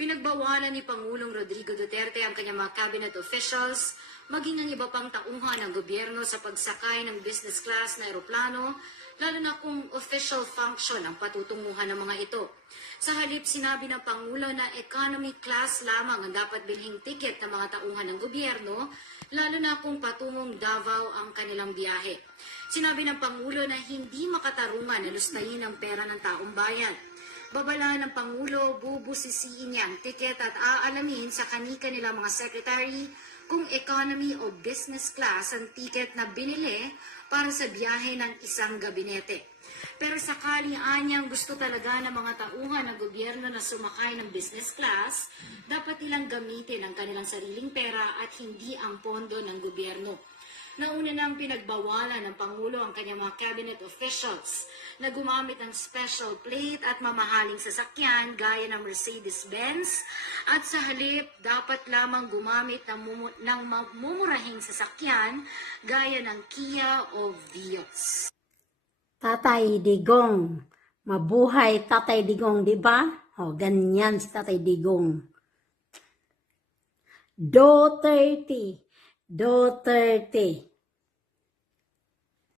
Pinagbawalan ni Pangulong Rodrigo Duterte ang kanyang mga cabinet officials, maging ang iba pang tauhan ng gobyerno sa pagsakay ng business class na eroplano, lalo na kung official function ang patutunguhan ng mga ito. Sa halip, sinabi ng Pangulo na economy class lamang ang dapat bilhing tiket ng mga tauhan ng gobyerno, lalo na kung patungong Davao ang kanilang biyahe. Sinabi ng Pangulo na hindi makatarungan na lustayin ang pera ng taong bayan. Babala ng Pangulo, bubusisiin niya ang tiket at aalamin sa kanika nila mga secretary kung economy o business class ang tiket na binili para sa biyahe ng isang gabinete. Pero sakali anyang gusto talaga ng mga tauhan ng gobyerno na sumakay ng business class, dapat nilang gamitin ang kanilang sariling pera at hindi ang pondo ng gobyerno. Nauna nang pinagbawalan ng Pangulo ang kanyang mga cabinet officials na gumamit ng special plate at mamahaling sasakyan gaya ng Mercedes-Benz at sa halip dapat lamang gumamit ng mumurahing sasakyan gaya ng Kia o Vios. Tatay Digong, mabuhay Tatay Digong, di ba? O, ganyan si Tatay Digong. Duterte.